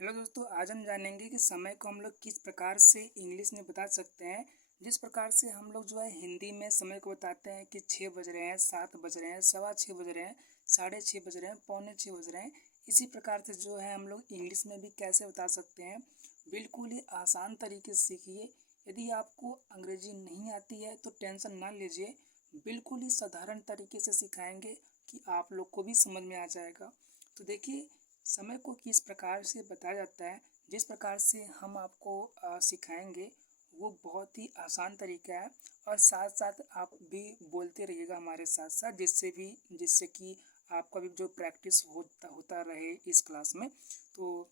Hello दोस्तों, आज हम जानेंगे कि समय को हम लोग किस प्रकार से इंग्लिश में बता सकते हैं। जिस प्रकार से हम लोग जो है हिंदी में समय को बताते हैं कि 6 बज रहे हैं, 7 बज रहे हैं, सवा 6 बज रहे हैं, साढ़े 6 बज रहे हैं, पौने 6 बज रहे हैं। इसी प्रकार से जो है हम लोग इंग्लिश में भी कैसे बता सकते हैं। बिल्कुल ही आसान तरीके से सीखिए। यदि आपको अंग्रेजी नहीं आती है तो टेंशन ना लीजिए, बिल्कुल ही साधारण तरीके से सिखाएंगे कि आप लोग को भी समझ में आ जाएगा। तो देखिए, समय को किस प्रकार से बताया जाता है, जिस प्रकार से हम आपको सिखाएंगे वो बहुत ही आसान तरीका है। और साथ साथ आप भी बोलते रहिएगा हमारे साथ साथ, जिससे कि आपका भी जो प्रैक्टिस होता रहे इस क्लास में। तो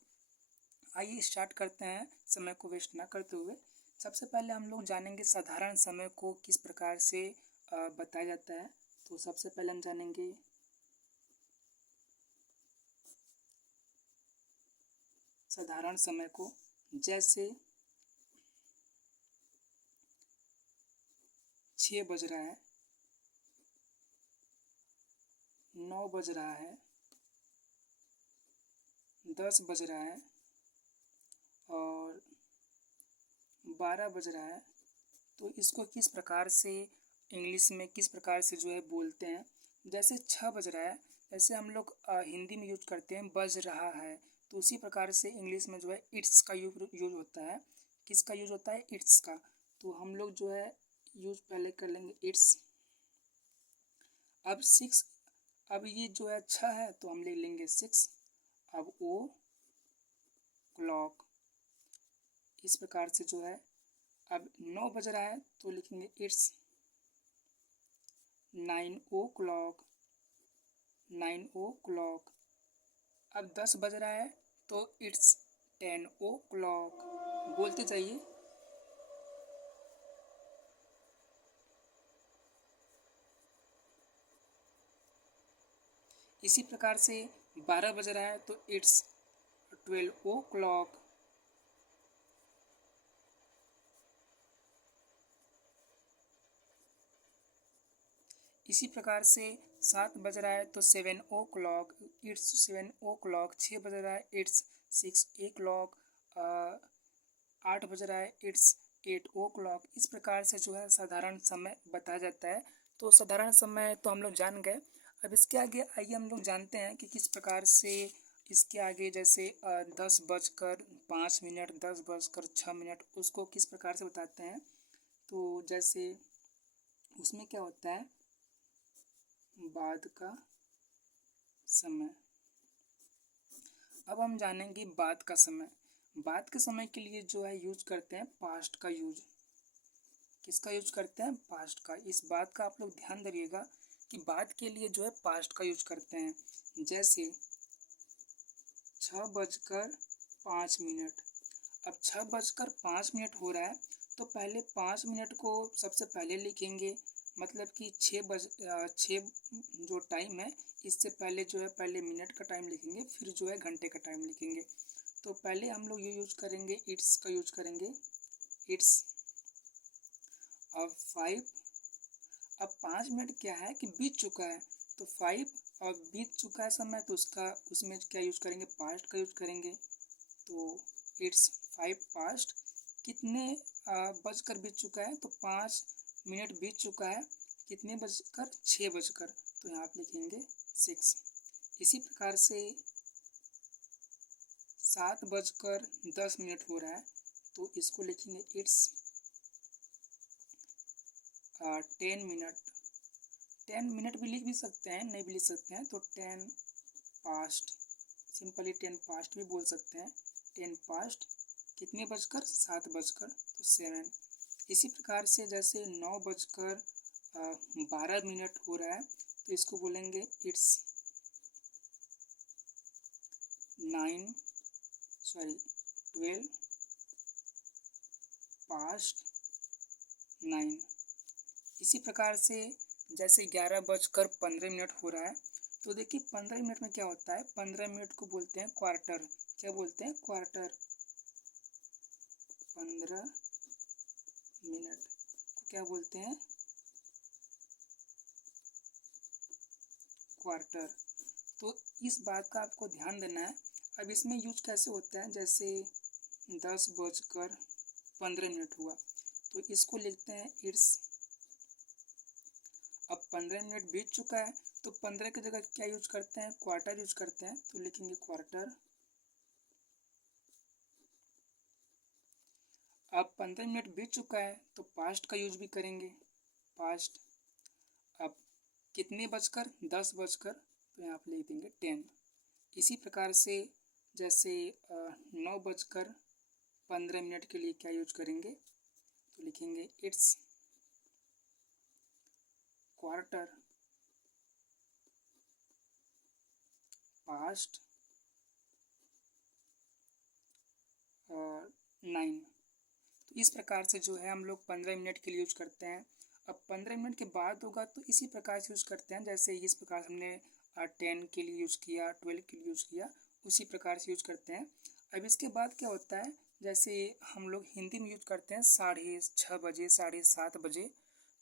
आइए स्टार्ट करते हैं समय को वेस्ट ना करते हुए। सबसे पहले हम लोग जानेंगे साधारण समय को किस प्रकार से बताया जाता है। तो सबसे पहले हम जानेंगे साधारण समय को। जैसे 6 बज रहा है, 9 बज रहा है, 10 बज रहा है और 12 बज रहा है। तो इसको किस प्रकार से इंग्लिश में किस प्रकार से जो है बोलते हैं। जैसे 6 बज रहा है, जैसे हम लोग हिंदी में यूज करते हैं बज रहा है, तो उसी प्रकार से इंग्लिश में जो है इट्स का यूज होता है। किसका यूज होता है? इट्स का। तो हम लोग जो है यूज पहले कर लेंगे इट्स। अब 6, अब ये जो है 6 है तो हम ले लेंगे 6। अब ओ क्लॉक, इस प्रकार से जो है। अब 9 बज रहा है तो लिखेंगे it's 9 o'clock, 9 o'clock. अब 10 बज रहा है तो इट्स 10 ओ क्लॉक। बोलते जाइए। इसी प्रकार से 12 बज रहा है तो इट्स 12 ओ क्लॉक। इसी प्रकार से 7 बज रहा है तो 7 ओ क्लॉक, इट्स 7 ओ क्लॉक। 6 बज रहा है इट्स 6 ए क्लॉक। 8 बज रहा है इट्स 8 ओ क्लॉक। इस प्रकार से जो है साधारण समय बताया जाता है। तो साधारण समय तो हम लोग जान गए। अब इसके आगे आइए हम लोग जानते हैं कि किस प्रकार से इसके आगे जैसे 10 बजकर 5 मिनट, 10 बजकर 6 मिनट, उसको किस प्रकार से बताते हैं। तो जैसे उसमें क्या होता है, बाद का समय। अब हम जानेंगे बाद का समय। बाद के समय के लिए जो है यूज करते हैं पास्ट का यूज। किसका यूज करते हैं? पास्ट का। इस बात का आप लोग ध्यान दीजिएगा कि बाद के लिए जो है पास्ट का यूज करते हैं। जैसे 6 बजकर 5 मिनट। अब 6 बजकर 5 मिनट हो रहा है तो पहले 5 मिनट को सबसे पहले लिखेंगे। मतलब कि 6 जो टाइम है इससे पहले जो है पहले मिनट का टाइम लिखेंगे, फिर जो है घंटे का टाइम लिखेंगे। तो पहले हम लोग ये यूज करेंगे, इट्स का यूज करेंगे। इट्स अब 5। अब 5 मिनट क्या है कि बीत चुका है, तो 5 और बीत चुका है समय, तो उसमें क्या यूज करेंगे? पास्ट का यूज करेंगे। तो इट्स 5 पास्ट। कितने बजकर बीत चुका है? तो 5 मिनट बीत चुका है। कितने बजकर? 6 बजकर, तो यहाँ आप लिखेंगे 6। इसी प्रकार से 7 बजकर 10 मिनट हो रहा है तो इसको लिखेंगे इट्स 10 मिनट। 10 मिनट भी लिख भी सकते हैं, नहीं भी लिख सकते हैं तो 10 पास्ट, सिंपली 10 पास्ट भी बोल सकते हैं। 10 पास्ट। कितने बजकर? 7 बजकर, तो 7। इसी प्रकार से जैसे 9 बजकर 12 मिनट हो रहा है तो इसको बोलेंगे इट्स 12 पास्ट 9। इसी प्रकार से जैसे 11 बजकर 15 मिनट हो रहा है तो देखिए 15 मिनट में क्या होता है, 15 मिनट को बोलते हैं क्वार्टर। क्या बोलते हैं? क्वार्टर। 15 मिनट को क्या बोलते हैं? क्वार्टर। तो इस बात का आपको ध्यान देना है। अब इसमें यूज कैसे होता है, जैसे 10:15 हुआ तो इसको लिखते हैं इट्स। अब 15 मिनट बीत चुका है तो 15 की जगह क्या यूज करते हैं, क्वार्टर यूज करते हैं, तो लिखेंगे क्वार्टर। अब 15 मिनट बीत चुका है तो पास्ट का यूज भी करेंगे, पास्ट। अब कितने बजकर, 10 बजकर, तो यहाँ पे लिख देंगे 10। इसी प्रकार से जैसे 9:15 के लिए क्या यूज करेंगे, तो लिखेंगे इट्स क्वार्टर पास्ट 9। तो इस प्रकार से जो है हम लोग 15 मिनट के लिए यूज करते हैं। अब 15 मिनट के बाद होगा तो इसी प्रकार से यूज करते हैं, जैसे इस प्रकार से हमने 10 के लिए यूज किया, 12 के लिए यूज किया, उसी प्रकार से यूज करते हैं। अब इसके बाद क्या होता है, जैसे हम लोग हिंदी में यूज करते हैं 6:30 बजे, 7:30 बजे।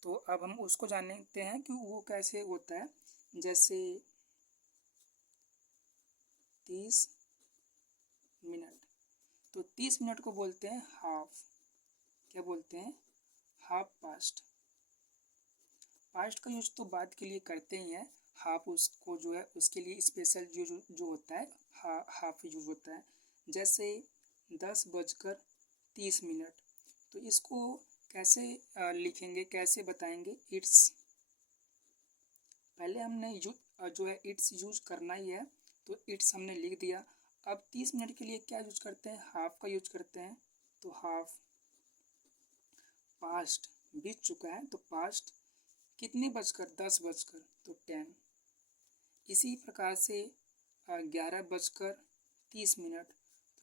तो अब हम उसको जानते हैं कि वो कैसे होता है। जैसे 30 मिनट, तो 30 मिनट को बोलते हैं हाफ। क्या बोलते हैं, हाफ पास्ट। पास्ट का यूज तो बाद के लिए करते ही हैं, हाफ उसको जो है उसके लिए स्पेशल यूज जो होता है हाफ यूज होता है। जैसे 10:30 तो इसको कैसे लिखेंगे, कैसे बताएंगे, इट्स। पहले हमने जो है इट्स यूज करना ही है, तो इट्स हमने लिख दिया। अब 30 मिनट के लिए क्या यूज करते हैं, हाफ का यूज करते हैं, तो हाफ। पास्ट बीत चुका है तो पास्ट कितने बजकर, 10 बजकर, तो 10। इसी प्रकार से 11:30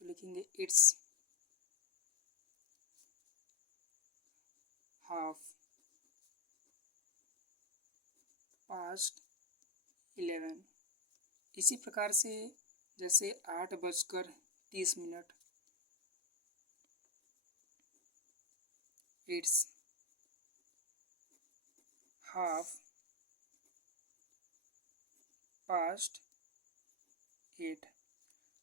तो लिखेंगे इट्स हाफ पास्ट 11। इसी प्रकार से जैसे 8:30 इट्स हाफ पास्ट 8।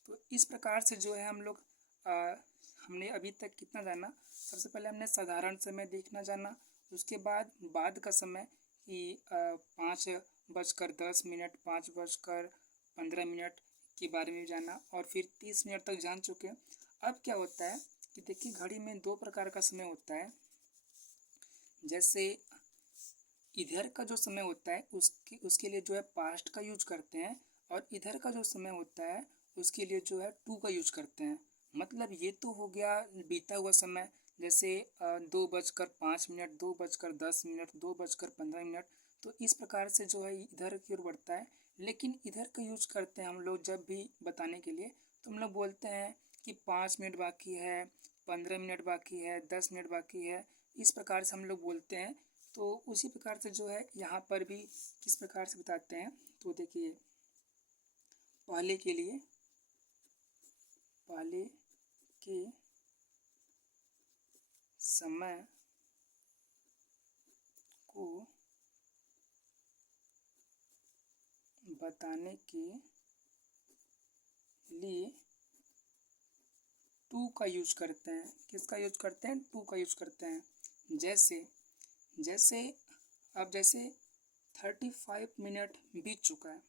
तो इस प्रकार से जो है हम लोग हमने अभी तक कितना जाना, सबसे पहले हमने साधारण समय देखना जाना, उसके बाद का समय कि 5:10, 5:15 के बारे में जाना, और फिर 30 मिनट तक जान चुके हैं। अब क्या होता है कि देखिए घड़ी में 2 प्रकार का समय होता है। जैसे इधर का जो समय होता है उसके लिए जो है पास्ट का यूज करते हैं, और इधर का जो समय होता है उसके लिए जो है टू का यूज करते हैं। मतलब ये तो हो गया बीता हुआ समय, जैसे 2:05, 2:10, 2:15। तो इस प्रकार से जो है इधर की ओर बढ़ता है। लेकिन इधर का यूज करते हैं हम लोग जब भी बताने के लिए, तो हम लोग बोलते हैं कि 5 मिनट बाकी है, 15 मिनट बाकी है, 10 मिनट बाकी है, इस प्रकार से हम लोग बोलते हैं। तो उसी प्रकार से जो है यहाँ पर भी किस प्रकार से बताते हैं, तो देखिए पहले के समय को बताने के लिए टू का यूज करते हैं। किसका यूज करते हैं, टू का यूज करते हैं। जैसे अब जैसे 35 मिनट बीत चुका है,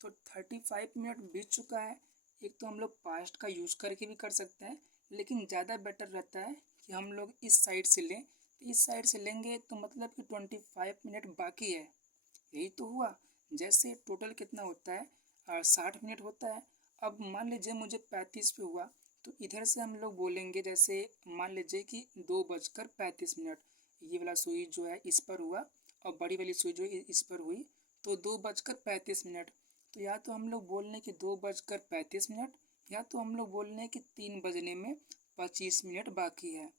तो 35 मिनट बीत चुका है, एक तो हम लोग पास्ट का यूज करके भी कर सकते हैं, लेकिन ज़्यादा बेटर रहता है कि हम लोग इस साइड से लें। तो इस साइड से लेंगे तो मतलब कि 25 मिनट बाकी है, यही तो हुआ। जैसे टोटल कितना होता है, 60 मिनट होता है। अब मान लीजिए मुझे 35 पे हुआ, तो इधर से हम लोग बोलेंगे, जैसे मान लीजिए कि 2:35, ये वाला सुई जो है इस पर हुआ और बड़ी वाली सुई जो इस पर हुई, तो 2:35। तो या तो हम लोग बोल लें कि 2:35, या तो हम लोग बोल लें कि 3 बजने में 25 मिनट बाकी है।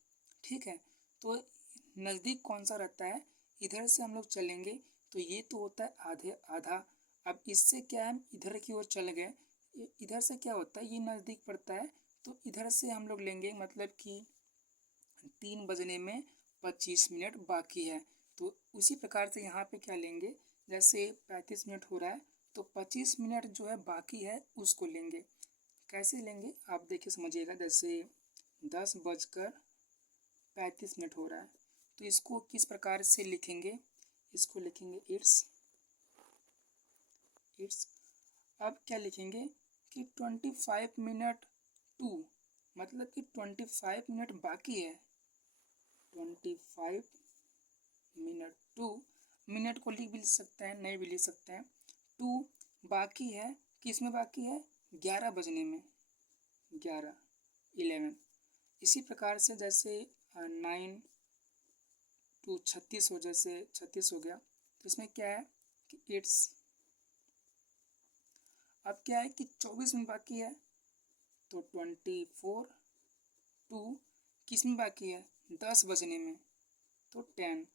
ठीक है, तो नज़दीक कौन सा रहता है, इधर से हम लोग चलेंगे तो ये तो होता है आधे आधा। अब इससे क्या है, इधर की ओर चल गए, इधर से क्या होता है, ये नज़दीक पड़ता है, तो इधर से हम लोग लेंगे, मतलब कि 3 बजने में 25 मिनट बाकी है। तो उसी प्रकार से यहाँ पे क्या लेंगे, जैसे 35 मिनट हो रहा है तो 25 मिनट जो है बाकी है उसको लेंगे। कैसे लेंगे आप देखिए समझिएगा। जैसे 10:35 हो रहा है, तो इसको किस प्रकार से लिखेंगे, इसको लिखेंगे इट्स। अब क्या लिखेंगे कि 25 मिनट टू, मतलब कि 25 मिनट बाकी है। 25 मिनट टू, मिनट को लिख भी सकते हैं, नहीं भी लिख सकते हैं। टू बाकी है, किस में बाकी है, 11 बजने में, 11 इसी प्रकार से जैसे 9 to 36 हो, जैसे 36 हो गया, तो इसमें क्या है कि इट्स। अब क्या है कि 24 में बाकी है, तो 24 टू किस में बाकी है, 10 बजने में, तो 10।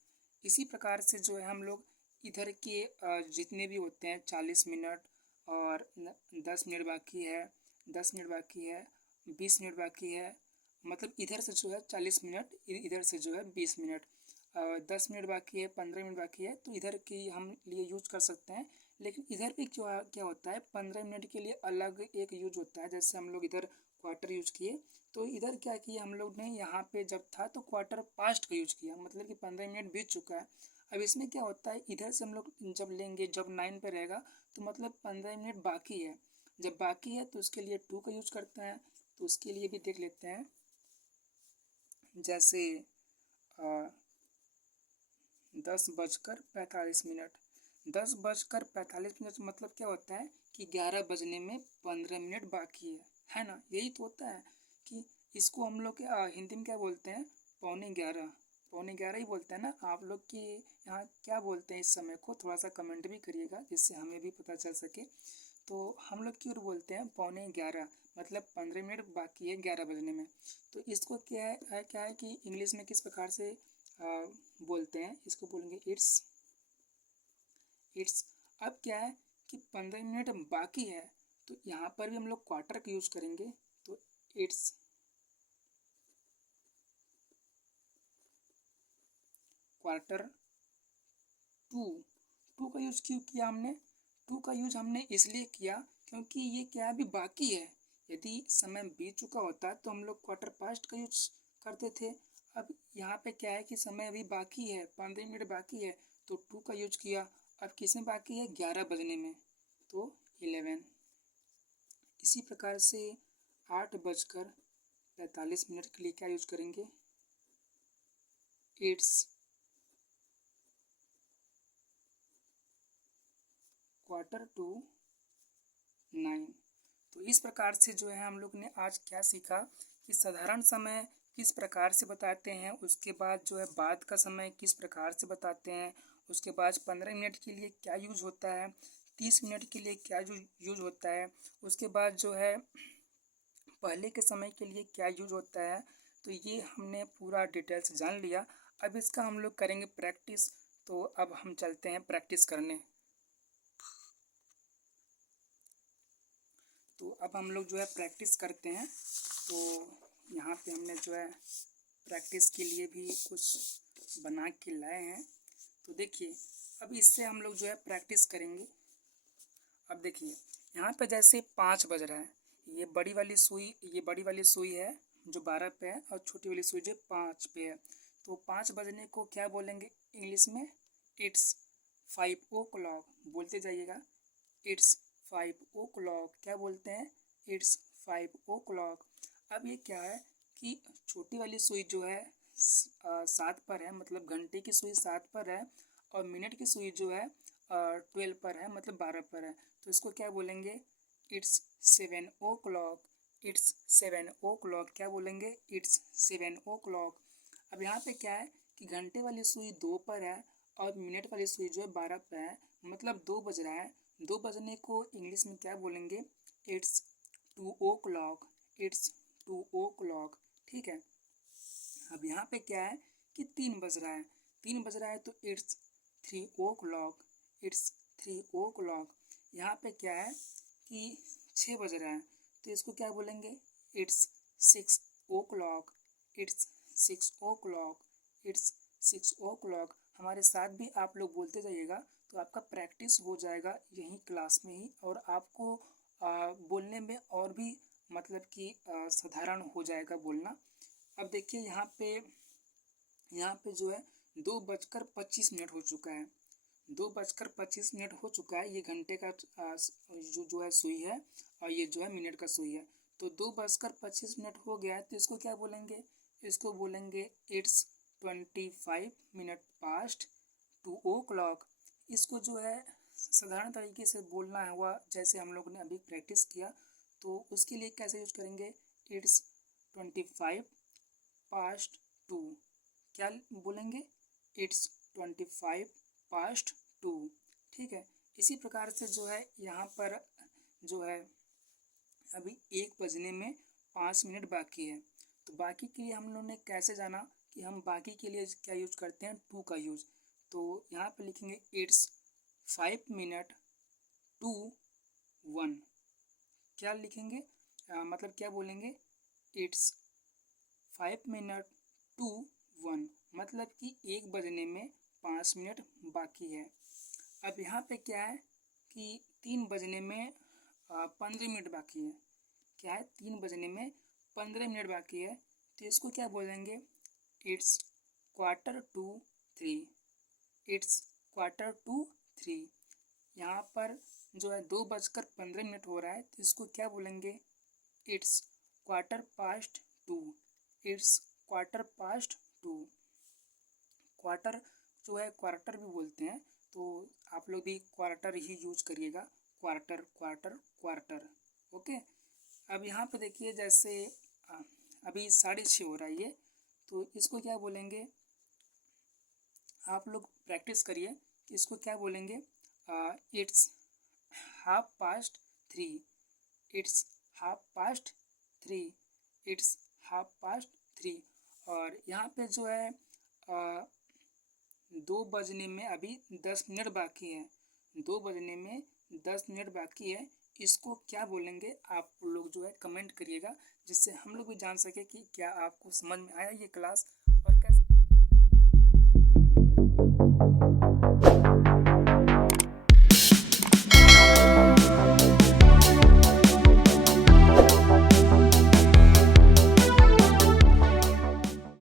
इसी प्रकार से जो है हम लोग इधर के जितने भी होते हैं 40 मिनट और 10 मिनट बाकी है, 10 मिनट बाकी है, 20 मिनट बाकी है, मतलब इधर से जो है 40 मिनट, इधर से जो है 20 मिनट, 10 मिनट बाकी है, 15 मिनट बाकी है, तो इधर की हम लिए यूज कर सकते हैं। लेकिन इधर पे क्या होता है, 15 मिनट के लिए अलग एक यूज होता है। जैसे हम लोग इधर क्वार्टर यूज किए, तो इधर क्या किया हम लोग ने, यहाँ पे जब था तो क्वार्टर पास्ट का यूज किया, मतलब कि 15 मिनट बीत चुका है। अब इसमें क्या होता है, इधर से हम लोग जब लेंगे, जब 9 पे रहेगा तो मतलब 15 मिनट बाकी है। जब बाकी है तो उसके लिए 2 का यूज करते हैं, तो उसके लिए भी देख लेते हैं। जैसे 10:45, 10:45 मतलब क्या होता है कि 11 बजने में 15 मिनट बाकी है ना। यही तो होता है कि इसको हम लोग हिंदी में क्या बोलते हैं, पौने 11, पौने 11 ही बोलते हैं ना। आप लोग की यहाँ क्या बोलते हैं इस समय को, थोड़ा सा कमेंट भी करिएगा जिससे हमें भी पता चल सके। तो हम लोग की ओर बोलते हैं पौने 11, मतलब 15 मिनट बाकी है 11 बजने में। तो इसको क्या है कि इंग्लिश में किस प्रकार से बोलते हैं, इसको बोलेंगे इट्स। अब क्या है कि 15 मिनट बाकी है, तो यहाँ पर भी हम लोग क्वार्टर का यूज करेंगे, तो इट्स क्वार्टर टू का यूज क्यों किया हमने, टू का यूज हमने इसलिए किया क्योंकि ये क्या है, अभी बाकी है। यदि समय बीत चुका होता तो हम लोग क्वार्टर पास्ट का यूज करते थे। अब यहाँ पे क्या है कि समय अभी बाकी है, 15 मिनट बाकी है, तो 2 का यूज किया। अब किस में बाकी है, 11 बजने में, तो 11। इसी प्रकार से 8:45 के लिए क्या यूज करेंगे, इट्स क्वार्टर टू 9। तो इस प्रकार से जो है हम लोग ने आज क्या सीखा कि साधारण समय किस प्रकार से बताते हैं, उसके बाद जो है बाद का समय किस प्रकार से बताते हैं, उसके बाद 15 मिनट के लिए क्या यूज होता है, 30 मिनट के लिए क्या यूज होता है, उसके बाद जो है पहले के समय के लिए क्या यूज होता है। तो ये हमने पूरा डिटेल्स जान लिया। अब इसका हम लोग करेंगे प्रैक्टिस। तो अब हम चलते हैं प्रैक्टिस करने। तो अब हम लोग जो है प्रैक्टिस करते हैं। तो यहाँ पे हमने जो है प्रैक्टिस के लिए भी कुछ बना के लाए हैं। तो देखिए अब इससे हम लोग जो है प्रैक्टिस करेंगे। अब देखिए यहाँ पे जैसे 5 बज रहा है, ये बड़ी वाली सुई है जो 12 पे है, और छोटी वाली सुई जो 5 पे है। तो 5 बजने को क्या बोलेंगे इंग्लिश में, इट्स 5 o'clock। बोलते जाइएगा, इट्स 5 o'clock। क्या बोलते हैं, इट्स 5 o'clock। अब ये क्या है कि छोटी वाली सुई जो है 7 पर है, मतलब घंटे की सुई 7 पर है, और मिनट की सुई जो है 12 पर है, मतलब 12 पर है। तो इसको क्या बोलेंगे, इट्स 7 o'clock। It's 7 o'clock। क्या बोलेंगे, इट्स 7 o'clock। अब यहाँ पे क्या है कि घंटे वाली सुई 2 पर है और मिनट वाली सुई जो है 12 पर है, मतलब 2 बज रहा है। 2 बजने को इंग्लिश में क्या बोलेंगे, इट्स 2 o'clock। It's 2 o'clock। ठीक है। अब यहाँ पे क्या है कि 3 बज रहा है, 3 बज रहा है, तो इट्स 3 o'clock। It's 3 o'clock। यहाँ पे क्या है कि 6 बज रहा है, तो इसको क्या बोलेंगे, it's 6 o'clock। It's 6 o'clock। It's 6 o'clock। हमारे साथ भी आप लोग बोलते जाइएगा, तो आपका प्रैक्टिस हो जाएगा यहीं क्लास में ही, और आपको बोलने में और भी मतलब कि साधारण हो जाएगा बोलना। अब देखिए यहाँ पे जो है 2:25 हो चुका है। 2:25 हो चुका है। ये घंटे का जो है सुई है और ये जो है मिनट का सुई है। तो 2:25 हो गया है, तो इसको क्या बोलेंगे? इसको बोलेंगे इट्स 25 मिनट पास्ट 2 o'clock। इसको जो है साधारण तरीके से बोलना हुआ जैसे हम लोग ने अभी प्रैक्टिस किया, तो उसके लिए कैसे यूज करेंगे? It's 25 past 2। क्या बोलेंगे? It's 25 past 2। ठीक है। इसी प्रकार से जो है यहाँ पर जो है अभी 1 बजने में 5 मिनट बाकी है। तो बाकी के लिए हम लोग ने कैसे जाना कि हम बाकी के लिए क्या यूज करते हैं? 2 का यूज। तो यहाँ पे लिखेंगे इट्स 5 मिनट टू 1। क्या लिखेंगे? मतलब क्या बोलेंगे? इट्स 5 मिनट टू 1, मतलब कि 1 बजने में 5 मिनट बाकी है। अब यहाँ पे क्या है कि 3 बजने में 15 मिनट बाकी है। क्या है? 3 बजने में 15 मिनट बाकी है, तो इसको क्या बोलेंगे? It's 1/4 to 3। It's 1/4 to 3। यहाँ पर जो है 2:15 हो रहा है, तो इसको क्या बोलेंगे? It's 1/4 past 2। It's 1/4 past 2। Quarter जो है क्वार्टर भी बोलते हैं, तो आप लोग भी क्वार्टर ही यूज करिएगा। Quarter quarter quarter. ओके। अब यहाँ पे देखिए जैसे अभी 6:30 हो रहा है ये, तो इसको क्या बोलेंगे? आप लोग प्रैक्टिस करिए कि इसको क्या बोलेंगे? It's 1/2 past 3। It's 1/2 past 3। It's 1/2 past 3। और यहाँ पे जो है 2 बजने में अभी 10 मिनट बाकी है। 2 बजने में 10 मिनट बाकी है। इसको क्या बोलेंगे? आप लोग जो है कमेंट करिएगा, जिससे हम लोग भी जान सके कि क्या आपको समझ में आया ये क्लास और कैसे